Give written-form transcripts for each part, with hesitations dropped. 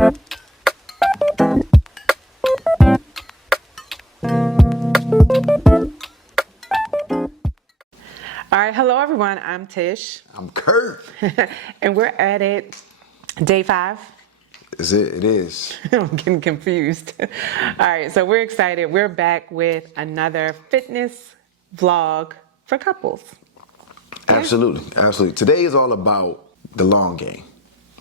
All right, hello everyone. I'm Tish. I'm Kurt. And we're at it, day 5. Is it? It is. I'm getting confused. All right, so we're excited. We're back with another fitness vlog for couples. Absolutely, absolutely. Today is all about the long game.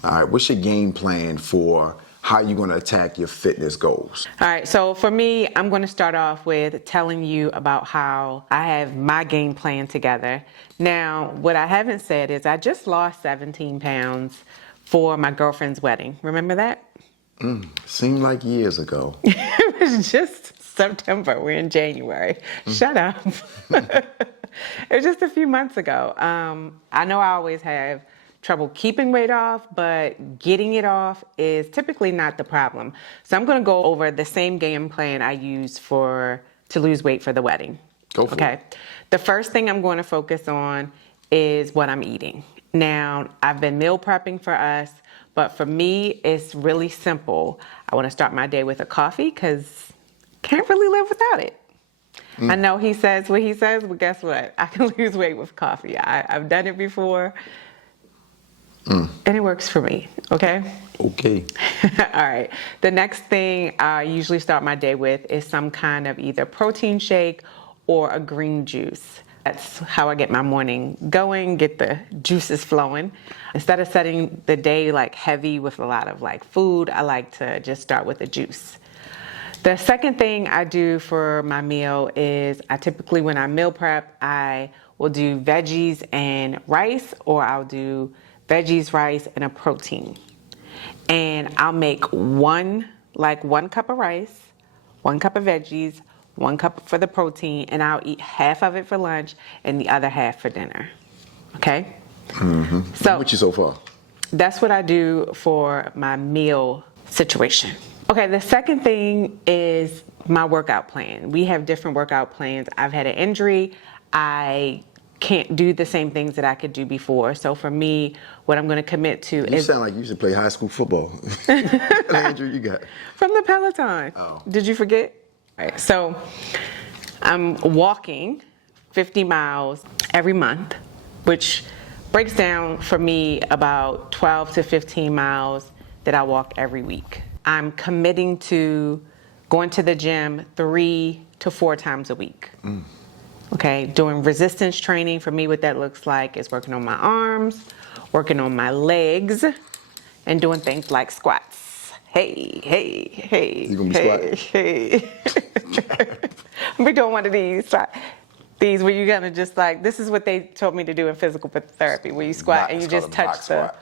All right, what's your game plan for how you're going to attack your fitness goals? All right, so for me, I'm going to start off with telling you about how I have my game plan together. Now, what I haven't said is I just lost 17 pounds for my girlfriend's wedding. Remember that? Seemed like years ago. It was just September. We're in January. Shut up. It was just a few months ago. I know I always have trouble keeping weight off, but getting it off is typically not the problem. So I'm going to go over the same game plan I used to lose weight for the wedding. Go for it. The first thing I'm going to focus on is what I'm eating. Now, I've been meal prepping for us, but for me, it's really simple. I want to start my day with a coffee because can't really live without it. I know he says what he says, but guess what? I can lose weight with coffee. I've done it before. And it works for me, okay? Okay. All right. The next thing I usually start my day with is some kind of either protein shake or a green juice. That's how I get my morning going, get the juices flowing. Instead of setting the day like heavy with a lot of like food, I like to just start with a juice. The second thing I do for my meal is I typically, when I meal prep, I will do veggies and rice, or I'll do veggies, rice, and a protein. And I'll make one cup of rice, 1 cup of veggies, 1 cup for the protein, and I'll eat half of it for lunch and the other half for dinner. Okay? So What you so far? that's what I do for my meal situation. Okay, the second thing is my workout plan. We have different workout plans. I've had an injury. I can't do the same things that I could do before. So for me, what I'm going to commit to You is sound like you used to play high school football. What injury you got? from the Peloton. Oh. Did you forget? All right, so I'm walking 50 miles every month, which breaks down for me about 12 to 15 miles that I walk every week. I'm committing to going to the gym 3 to 4 times a week. Okay, doing resistance training. For me, what that looks like is working on my arms, working on my legs, and doing things like squats. Hey, hey, hey. You gonna be hey, squatting? hey. We're doing one of these where you're gonna just like, this is what they told me to do in physical therapy, where you squat and you It's called just a touch box squat.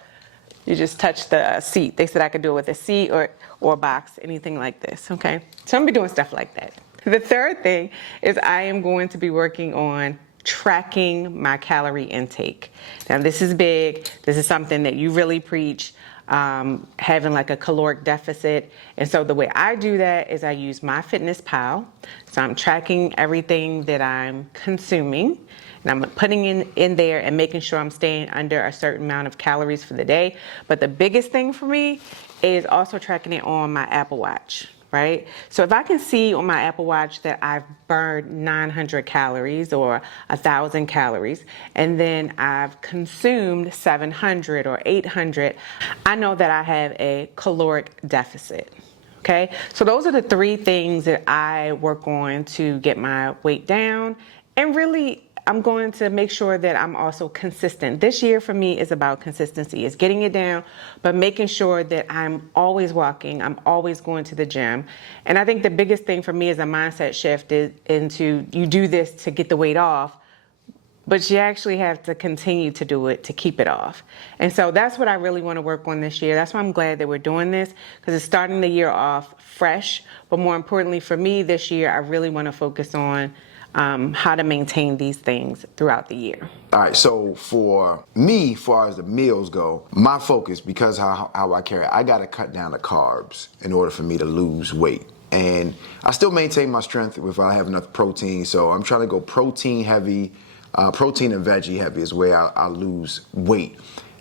you just touch the seat. They said I could do it with a seat or a box, anything like this, okay? So I'm gonna be doing stuff like that. The third thing is I am going to be working on tracking my calorie intake. Now this is big. This is something that you really preach, having like a caloric deficit. And so the way I do that is I use MyFitnessPal. So I'm tracking everything that I'm consuming. And I'm putting in there and making sure I'm staying under a certain amount of calories for the day. But the biggest thing for me is also tracking it on my Apple Watch, right? So if I can see on my Apple Watch that I've burned 900 calories or 1,000 calories, and then I've consumed 700 or 800, I know that I have a caloric deficit. Okay, so those are the 3 things that I work on to get my weight down, and really I'm going to make sure that I'm also consistent. This year for me is about consistency. It's getting it down, but making sure that I'm always walking, I'm always going to the gym. And I think the biggest thing for me is a mindset shift is into you do this to get the weight off, but you actually have to continue to do it to keep it off. And so that's what I really want to work on this year. That's why I'm glad that we're doing this, because it's starting the year off fresh. But more importantly for me this year, I really want to focus on how to maintain these things throughout the year. All right, so for me, as far as the meals go, my focus, because how I carry it, I got to cut down the carbs in order for me to lose weight. And I still maintain my strength if I have enough protein, so I'm trying to go protein heavy, protein and veggie heavy is where I lose weight.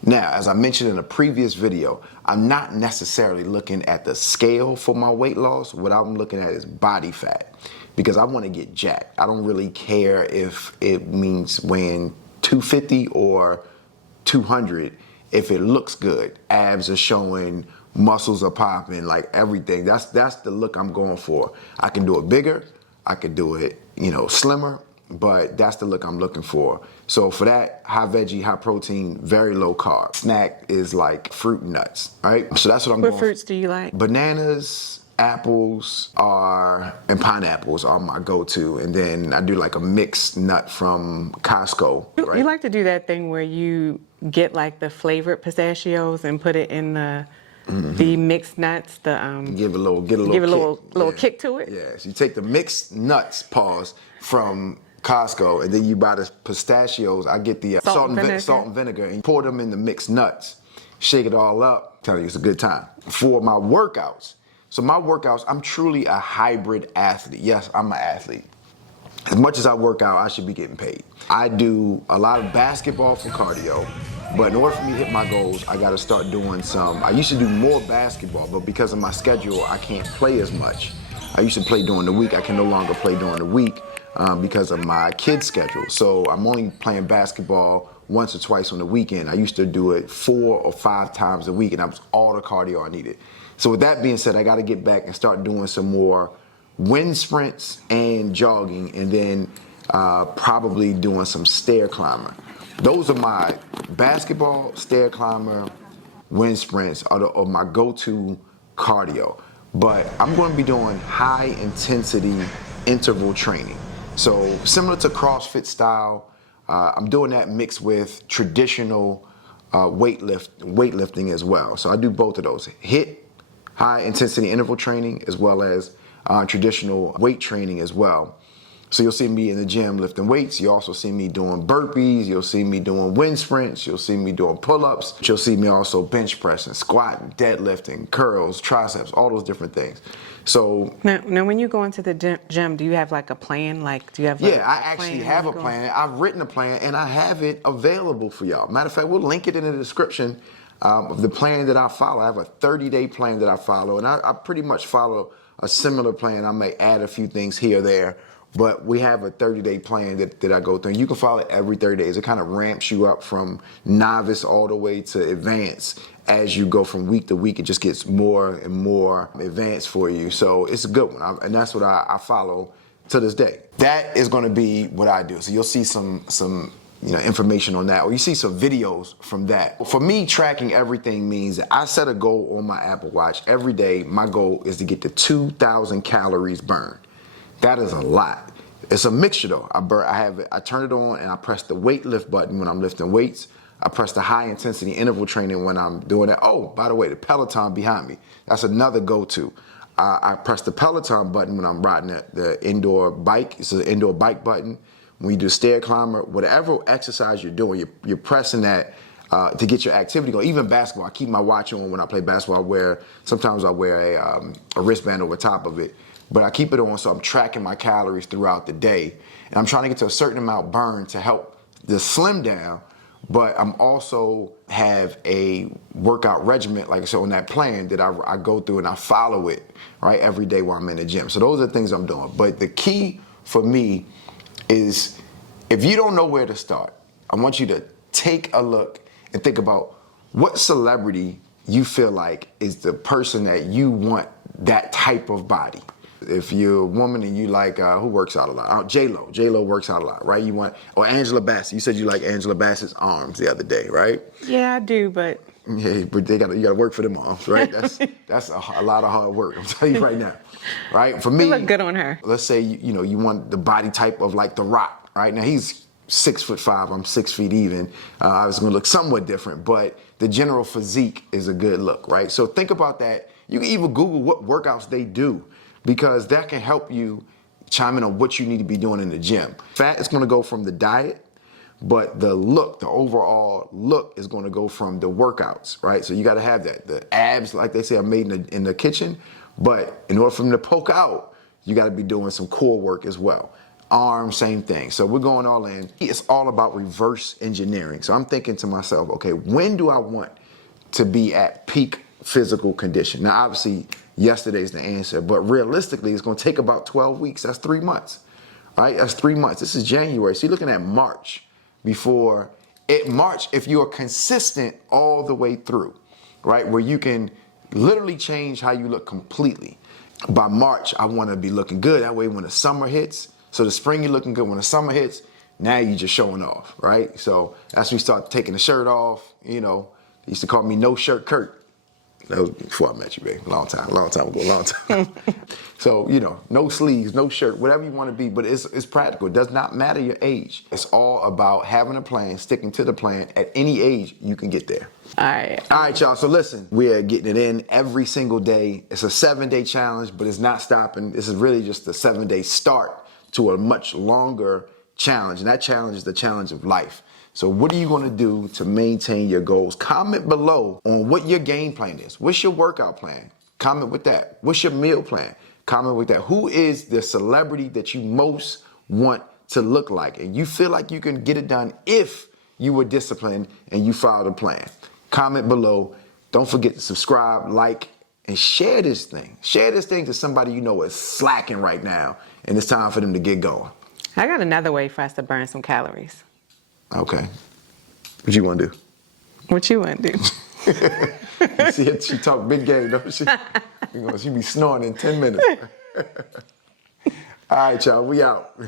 Now, as I mentioned in a previous video, I'm not necessarily looking at the scale for my weight loss. What I'm looking at is body fat, because I want to get jacked. I don't really care if it means weighing 250 or 200 if it looks good. Abs are showing, muscles are popping, like everything. That's the look I'm going for. I can do it bigger, I could do it, slimmer, but that's the look I'm looking for. So for that, high veggie, high protein, very low carb. Snack is like fruit and nuts, right? So that's what I'm going for. What fruits do you like? Bananas, apples and pineapples are my go-to. And then I do like a mixed nut from Costco. Right? You like to do that thing where you get like the flavored pistachios and put it in the mixed nuts. Give a little kick to it. Yeah, so you take the mixed nuts, from Costco, and then you buy the pistachios. I get the salt and vinegar, and pour them in the mixed nuts. Shake it all up. Tell you, it's a good time. For my workouts, I'm truly a hybrid athlete. Yes, I'm an athlete. As much as I work out, I should be getting paid. I do a lot of basketball for cardio, but in order for me to hit my goals, I gotta start doing I used to do more basketball, but because of my schedule, I can't play as much. I used to play during the week. I can no longer play during the week because of my kids' schedule. So I'm only playing basketball once or twice on the weekend. I used to do it 4 or 5 times a week, and that was all the cardio I needed. So with that being said, I gotta get back and start doing some more wind sprints and jogging, and then probably doing some stair climber. Those are my basketball, stair climber, wind sprints are my go-to cardio. But I'm going to be doing high intensity interval training. So similar to CrossFit style, I'm doing that mixed with traditional weightlifting as well. So I do both of those. HIIT, high intensity interval training, as well as traditional weight training as well. So you'll see me in the gym lifting weights. You also see me doing burpees. You'll see me doing wind sprints. You'll see me doing pull-ups. You'll see me also bench pressing, squatting, deadlifting, curls, triceps, all those different things. So now when you go into the gym, do you have like a plan? Like, do you have? Yeah, I actually have a plan. I've written a plan, and I have it available for y'all. Matter of fact, we'll link it in the description of the plan that I follow. I have a 30-day plan that I follow, and I pretty much follow a similar plan. I may add a few things here or there, but we have a 30-day plan that I go through. And you can follow it every 30 days. It kind of ramps you up from novice all the way to advanced. As you go from week to week, it just gets more and more advanced for you. So it's a good one. And that's what I follow to this day. That is going to be what I do. So you'll see some information on that, or you see some videos from that. For me, tracking everything means that I set a goal on my Apple Watch every day. My goal is to get to 2,000 calories burned. That is a lot. It's a mixture though. I turn it on and I press the weight lift button when I'm lifting weights. I press the high intensity interval training when I'm doing it. Oh, by the way, the Peloton behind me. That's another go-to. I press the Peloton button when I'm riding the indoor bike. It's an indoor bike button. When you do stair climber, whatever exercise you're doing, you're pressing that to get your activity going. Even basketball, I keep my watch on when I play basketball. Sometimes I wear a wristband over top of it. But I keep it on so I'm tracking my calories throughout the day. And I'm trying to get to a certain amount burned to help the slim down. But I'm also have a workout regimen, like I said, on that plan that I go through and I follow it, right, every day while I'm in the gym. So those are the things I'm doing. But the key for me is, if you don't know where to start, I want you to take a look and think about what celebrity you feel like is the person that you want that type of body. If you're a woman and you like, who works out a lot? J-Lo. J-Lo works out a lot, right? Or Angela Bassett. You said you like Angela Bassett's arms the other day, right? Yeah, I do, but. Yeah, but you gotta work for them arms, right? That's a lot of hard work, I'm telling you right now, right? For me, you look good on her. Let's say, you want the body type of like The Rock, right? Now he's 6'5", I'm 6 feet even. I was gonna look somewhat different, but the general physique is a good look, right? So think about that. You can even Google what workouts they do, because that can help you chime in on what you need to be doing in the gym. Fat is gonna go from the diet, but the overall look is gonna go from the workouts, right? So you gotta have that. The abs, like they say, are made in the kitchen, but in order for them to poke out, you gotta be doing some core work as well. arms, same thing. So we're going all in. It's all about reverse engineering. So I'm thinking to myself, okay, when do I want to be at peak physical condition? Now, obviously, yesterday's the answer, but realistically, it's going to take about 12 weeks. That's 3 months, right? That's 3 months. This is January. So you're looking at March before March, if you're consistent all the way through, right? Where you can literally change how you look completely. By March, I want to be looking good. That way, when the summer hits, so the spring you're looking good. When the summer hits, now you're just showing off, right? So as we start taking the shirt off, they used to call me No Shirt Kurt. That was before I met you, babe. Long time ago. So, no sleeves, no shirt, whatever you want to be, but it's practical. It does not matter your age. It's all about having a plan, sticking to the plan. At any age, you can get there. All right, y'all. So listen, we're getting it in every single day. It's a 7-day challenge, but it's not stopping. This is really just a 7-day start to a much longer challenge. And that challenge is the challenge of life. So what are you going to do to maintain your goals? Comment below on what your game plan is. What's your workout plan? Comment with that. What's your meal plan? Comment with that. Who is the celebrity that you most want to look like? And you feel like you can get it done if you were disciplined and you followed a plan. Comment below. Don't forget to subscribe, like, and share this thing. Share this thing to somebody you know is slacking right now, and it's time for them to get going. I got another way for us to burn some calories. Okay. What you want to do? What you want to do? You see it? She talk big game, don't she? She be snoring in 10 minutes. All right, y'all. We out.